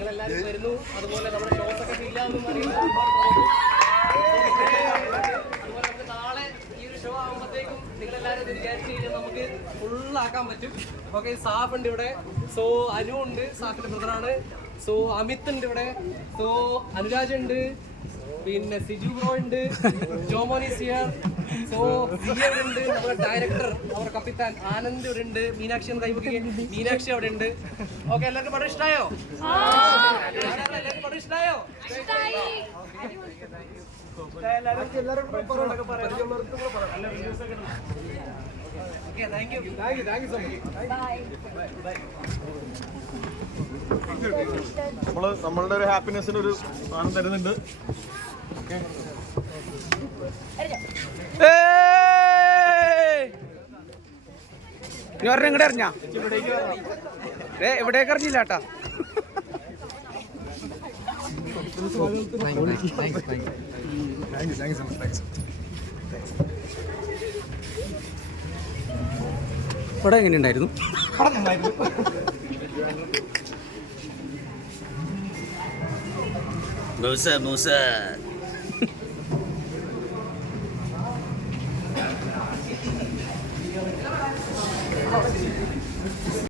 വരുന്നു. അതുപോലെ നമ്മുടെ ഷോസ് ഒക്കെ ഇല്ലാന്നും. അതുപോലെ നമുക്ക് നാളെ ഈ ഒരു ഷോ ആകുമ്പോഴത്തേക്കും നിങ്ങൾ എല്ലാവരും ഇത് വിചാരിച്ചു കഴിഞ്ഞാൽ നമുക്ക് ഫുള്ളാക്കാൻ പറ്റും. ഓക്കെ സാഫ് ഉണ്ട് ഇവിടെ. സോ അനു ഉണ്ട് സാഫിന്റെ ബ്രദറാണ് സോ അമിത് ഉണ്ട് ഇവിടെ. സോ അനുരാജ് ഉണ്ട്. പിന്നെ സിജു ബ്രോ ഉണ്ട്. ജോമോനിസ് ഹിയർ സോ ഉണ്ട്. നമ്മുടെ ഡയറക്ടർ അവർ കപ്പിത്താൻ ആനന്ദ് ഇവിടെ ഉണ്ട്. മീനാക്ഷി എന്ന് കൈമുക്കി മീനാക്ഷി അവിടെ ഉണ്ട്. ഓക്കെ എല്ലാവർക്കും പടം ഇഷ്ടമായോ എല്ലാവർക്കും പടം ഇഷ്ടമായോ ഓക്കെ താങ്ക് യു നമ്മൾ നമ്മളുടെ ഒരു ഹാപ്പിനെസ്സിന് ഒരു സാധനം തരുന്നുണ്ട്. പറഞ്ഞ ഇങ്ങോട്ട് അറിഞ്ഞാ ഏ എവിടേക്ക് അറിഞ്ഞില്ല കേട്ടാ. ഇവിടെ എങ്ങനെയുണ്ടായിരുന്നു? 不是不是。